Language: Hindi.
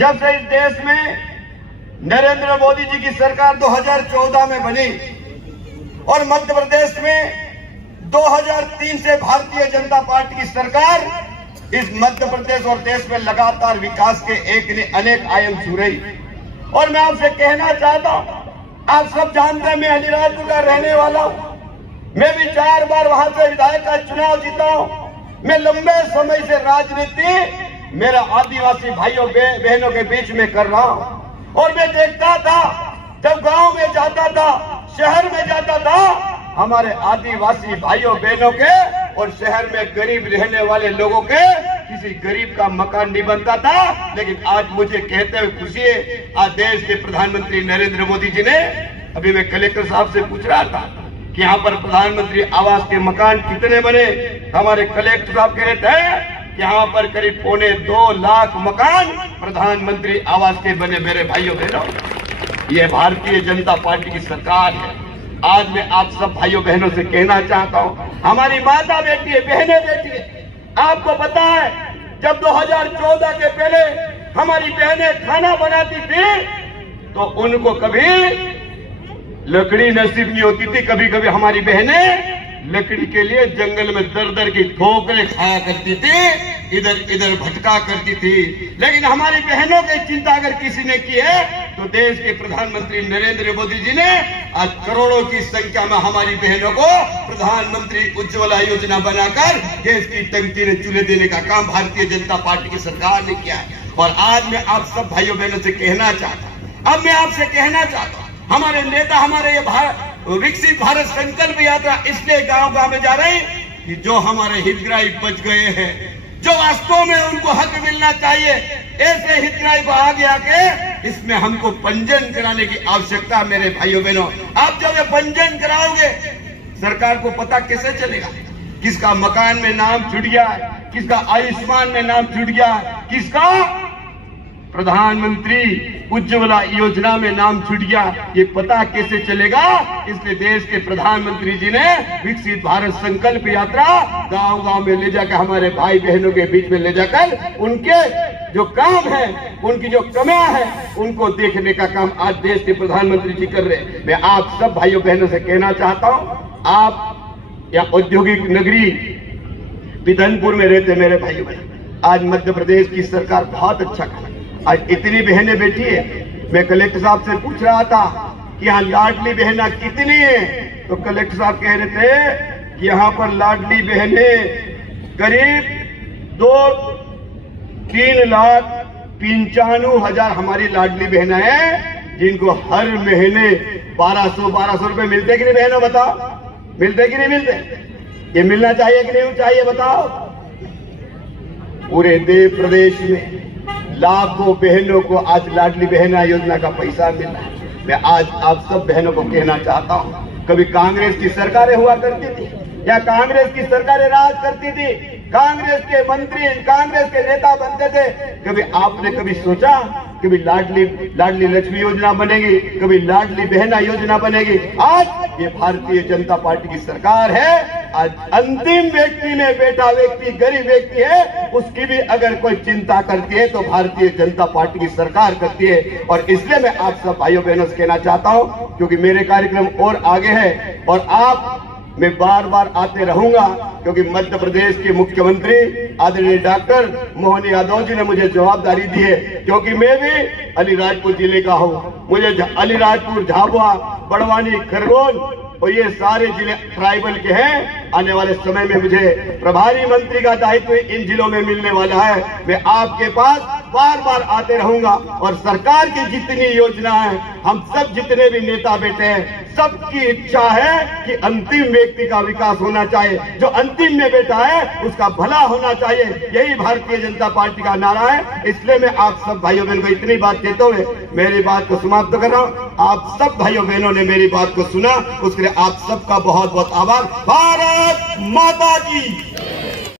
जब से इस देश में नरेंद्र मोदी जी की सरकार 2014 में बनी और मध्य प्रदेश में 2003 से भारतीय जनता पार्टी की सरकार इस मध्य प्रदेश और देश में लगातार विकास के अनेक आयाम छू रही। और मैं आपसे कहना चाहता हूं, आप सब जानते हैं मैं अलीराजपुर का रहने वाला हूं। मैं भी 4 बार वहां से विधायक का चुनाव जीता हूं। मैं लंबे समय से राजनीति मेरा आदिवासी भाइयों बहनों के बीच में कर रहा हूं। और मैं देखता था, जब गांव में जाता था, शहर में जाता था, हमारे आदिवासी भाइयों बहनों के और शहर में गरीब रहने वाले लोगों के किसी गरीब का मकान नहीं बनता था। लेकिन आज मुझे कहते हुए खुशी है, आज देश के प्रधानमंत्री नरेंद्र मोदी जी ने, अभी मैं कलेक्टर साहब से पूछ रहा था कि यहाँ पर प्रधानमंत्री आवास के मकान कितने बने। हमारे कलेक्टर साहब कह रहे थे कि यहाँ पर करीब 2.25 लाख मकान प्रधानमंत्री आवास के बने। मेरे भाइयों बहनों, ये भारतीय जनता पार्टी की सरकार है। आज मैं आप सब भाइयों बहनों से कहना चाहता हूँ, हमारी माता बेटी है, बहनें बेटी है। आपको पता है, जब 2014 के पहले हमारी बहनें खाना बनाती थी तो उनको कभी लकड़ी नसीब नहीं होती थी। कभी कभी हमारी बहनें लकड़ी के लिए जंगल में दर दर की ठोकरें खाया करती थी, इधर इधर भटका करती थी। लेकिन हमारी बहनों की चिंता अगर किसी ने की है तो देश के प्रधानमंत्री नरेंद्र मोदी जी ने आज करोड़ों की संख्या में हमारी बहनों को प्रधानमंत्री उज्ज्वला योजना बनाकर देश की टंकी में चूल्हे देने का काम भारतीय जनता पार्टी की सरकार ने किया है। और आज मैं आप सब भाइयों बहनों से कहना चाहता हूं, अब मैं आपसे कहना चाहता हूं, हमारे नेता हमारे ये विकसित भारत संकल्प यात्रा इसलिए गांव गांव में जा रहे हैं कि जो हमारे हितग्राही बच गए हैं, जो वास्तव में उनको हक मिलना चाहिए, ऐसे हितग्राही को आगे आके इसमें हमको पंजीयन कराने की आवश्यकता। मेरे भाइयों बहनों, आप जब ये पंजीयन कराओगे, सरकार को पता कैसे चलेगा किसका मकान में नाम जुड़ गया है, किसका आयुष्मान में नाम जुड़ गया है, किसका प्रधानमंत्री उज्ज्वला योजना में नाम छूट गया, ये पता कैसे चलेगा। इसलिए देश के प्रधानमंत्री जी ने विकसित भारत संकल्प यात्रा गांव गांव में ले जाकर हमारे भाई बहनों के बीच में ले जाकर उनके जो काम है, उनकी जो कमियां है, उनको देखने का काम आज देश के प्रधानमंत्री जी कर रहे हैं। मैं आप सब भाइयों बहनों से कहना चाहता हूं, आप या औद्योगिक नगरी बिधनपुर में रहते मेरे भाइयों बहन, आज मध्य प्रदेश की सरकार बहुत अच्छा काम, आज इतनी बहनें बैठी है। मैं कलेक्टर साहब से पूछ रहा था कि यहाँ लाडली बहना कितनी है, तो कलेक्टर साहब कह रहे थे कि यहाँ पर लाडली बहनें करीब 3,95,000 हमारी लाडली बहना है, जिनको हर महीने 1200 रुपए मिलते कि नहीं बहनों, बताओ मिलते कि नहीं मिलते? ये मिलना चाहिए कि नहीं चाहिए, बताओ। पूरे देश प्रदेश में लाखों बहनों को आज लाडली बहना योजना का पैसा मिल रहा है। मैं आज आप सब बहनों को कहना चाहता हूं, कभी कांग्रेस की सरकारें हुआ करती थी या कांग्रेस की सरकारें राज करती थी, कांग्रेस के मंत्री कांग्रेस के नेता बनते थे, कभी आपने कभी सोचा कभी लाडली लक्ष्मी योजना बनेगी, कभी लाडली बहना योजना बनेगी? आज ये भारतीय जनता पार्टी की सरकार है। आज अंतिम व्यक्ति में बैठा व्यक्ति गरीब व्यक्ति है, उसकी भी अगर कोई चिंता करती है तो भारतीय जनता पार्टी की सरकार करती है। और इसलिए मैं आप सब भाइयों बहनों से कहना चाहता हूं, क्योंकि मेरे कार्यक्रम और आगे है और आप मैं बार बार आते रहूंगा, क्योंकि मध्य प्रदेश के मुख्यमंत्री आदरणीय डॉक्टर मोहन यादव जी ने मुझे जवाबदारी दी है, क्योंकि मैं भी अलीराजपुर जिले का हूं। मुझे अलीराजपुर, झाबुआ, बड़वानी, खरगोन और ये सारे जिले ट्राइबल के हैं। आने वाले समय में मुझे प्रभारी मंत्री का दायित्व इन जिलों में मिलने वाला है। मैं आपके पास बार बार आते रहूंगा और सरकार की जितनी योजना है, हम सब जितने भी नेता बैठे हैं, सबकी इच्छा है कि अंतिम व्यक्ति का विकास होना चाहिए, जो अंतिम में बैठा है उसका भला होना चाहिए। यही भारतीय जनता पार्टी का नारा है। इसलिए मैं आप सब भाइयों बहनों को इतनी बात कहते हुए मेरी बात को समाप्त कर रहा हूं। आप सब भाइयों बहनों ने मेरी बात को सुना, उसके लिए आप सबका बहुत बहुत आभार। भारत माता की